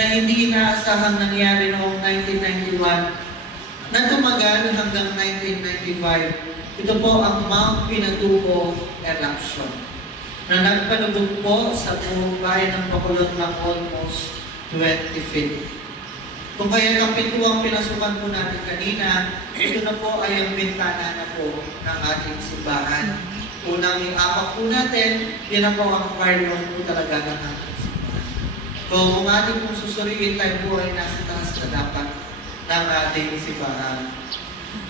na hindi inaasahang nangyari noong 1991 na tumagal hanggang 1995. Ito po ang Mount Pinatubo eruption na nagpalubog po sa buong bayan ng Bacolod ng almost 20 feet. Kung kaya kapito ang pinasukan po natin kanina, ito na po ay ang bintana na po ng ating simbahan. Unang iapak po natin, yan na po ang firework po talaga ng ating simbahan. Kung ating pong susuriin, tayo po ay nasa taas na dapat ng ating simbahan.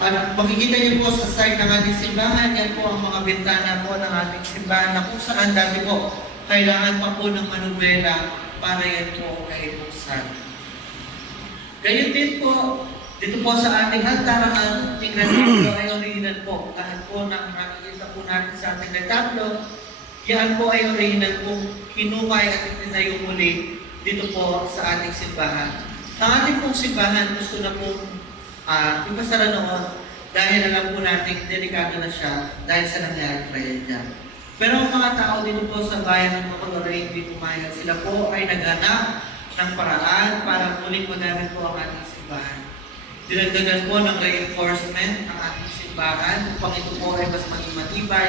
At makikita niyo po sa side ng ating simbahan, yan po ang mga bintana po ng ating simbahan na kung saan dati po kailangan pa po ng manubela para yan po ay buksan. Gayun din po, dito po sa ating altar, ang ating retablo ay original po. Lahat po ng nakikita po natin sa ating retablo, yan po ay original pong hinukay at itinayo muli dito po sa ating simbahan. Ang ating pong simbahan gusto na pong ipasara noon dahil alam po natin delikado na siya dahil sa nangyari trahedya. Pero ang mga tao dito po sa bayan ng Bacolod ay hindi pumayag. Sila po ay naghanap ng paraan para muling magamit po ang ating simbahan. Dinagdagan po ng reinforcement ang ating simbahan upang ito po ay mas maging matibay.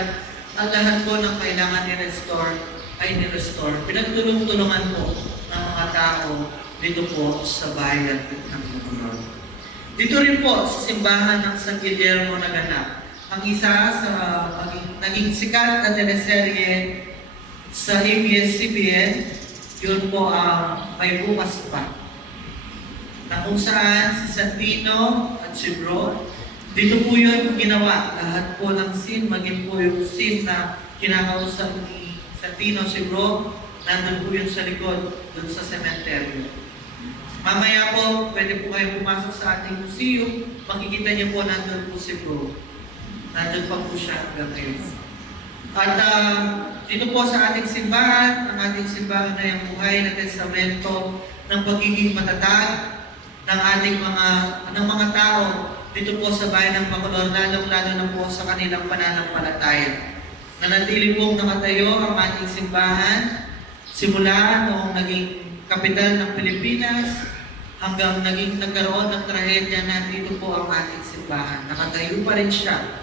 Ang lahat po ng kailangan ni-restore ay ni-restore. Pinagtulong-tulungan po ng mga tao dito po sa bayan ng Bacolod. Dito rin po sa simbahan ng San Guillermo naganap ang isa sa naging sikat na teleserye sa ABS-CBN, yun po ang May Bukas Pa, na kung saan si Santino at si Bro, dito po yun ginawa. Lahat po ng scene, maging po yung scene na kinakausap ni Santino si Bro, nandun po yun sa likod, dun sa sementeryo. Mamaya po, pwede po kayo pumasok sa ating museum, makikita niyo po nandun po si Bro. Nandun pa po siya hanggang ngayon. At dito po sa ating simbahan, ang ating simbahan ay ang buhay na testamento ng pagiging matatag ng ating mga tao dito po sa bayan ng Bacolod, lalong-lalo na po sa kanilang pananampalataya. Nanatili pong nakatayo ang ating simbahan simula noong naging kapital ng Pilipinas hanggang nagkaroon ng trahedya na dito po ang ating simbahan. Nakatayo pa rin siya.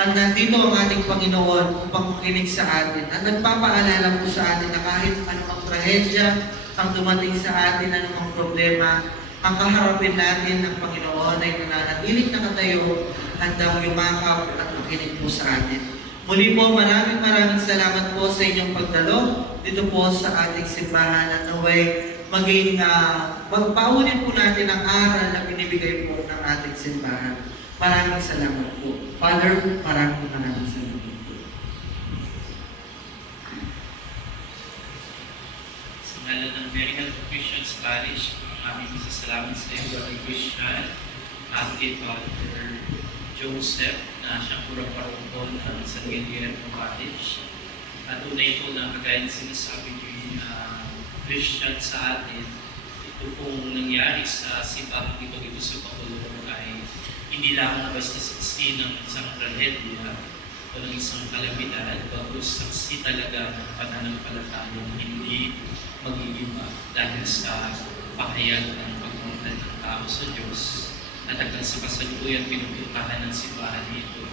At nandito ang ating Panginoon upang makinig sa atin. At nagpapaalala po sa atin na kahit anumang trahedya ang dumating sa atin, anumang problema, ang kaharapin natin ng Panginoon ay nananatiling nakatayo, handang yumakap at makinig po sa atin. Muli po, maraming salamat po sa inyong pagdalo dito po sa ating simbahan at naway maging magpaunin po natin ang aral na binibigay po ng ating simbahan. Maraming salamat po. Father, maraming salamat po. Sa ngalan ng Merican Christians Parish, ang aming masasalamat sa iyo ay Christian Advocate Father Joseph na siyang purang parungkol ng San Guillermo Parish. At tunay ito na kagaya ng sinasabi ni Christian sa atin, ito pong nangyari sa simbahan dito sa Bacolod ay hindi lamang basta saksi ng isang trahedya o ng isang kalamidad, bagos saksi talaga ng pananampalataya na hindi mag-iiba dahil sa pahayag ng pagmamahal ng tao sa Diyos at hanggang sa kasalukuyan pinupuntahan ng simbahan nito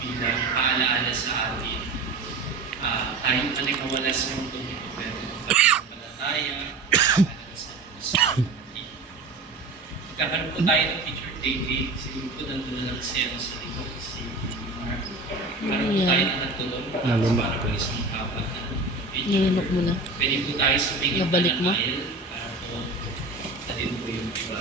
bilang paalaala sa atin. Tayo man ay nawala sa mundong ito, pero pananampalataya, paalaala sa Diyos. Magkakaroon po tayo ng picture taking. Siguro po nandun lang siya sa likod si Mark. Karoon po tayo ng nagtulong para po isang kapat na video. Nilunok mo na. Pwede po tayo sa tingin Nabalik mo? para po natin po yung iba.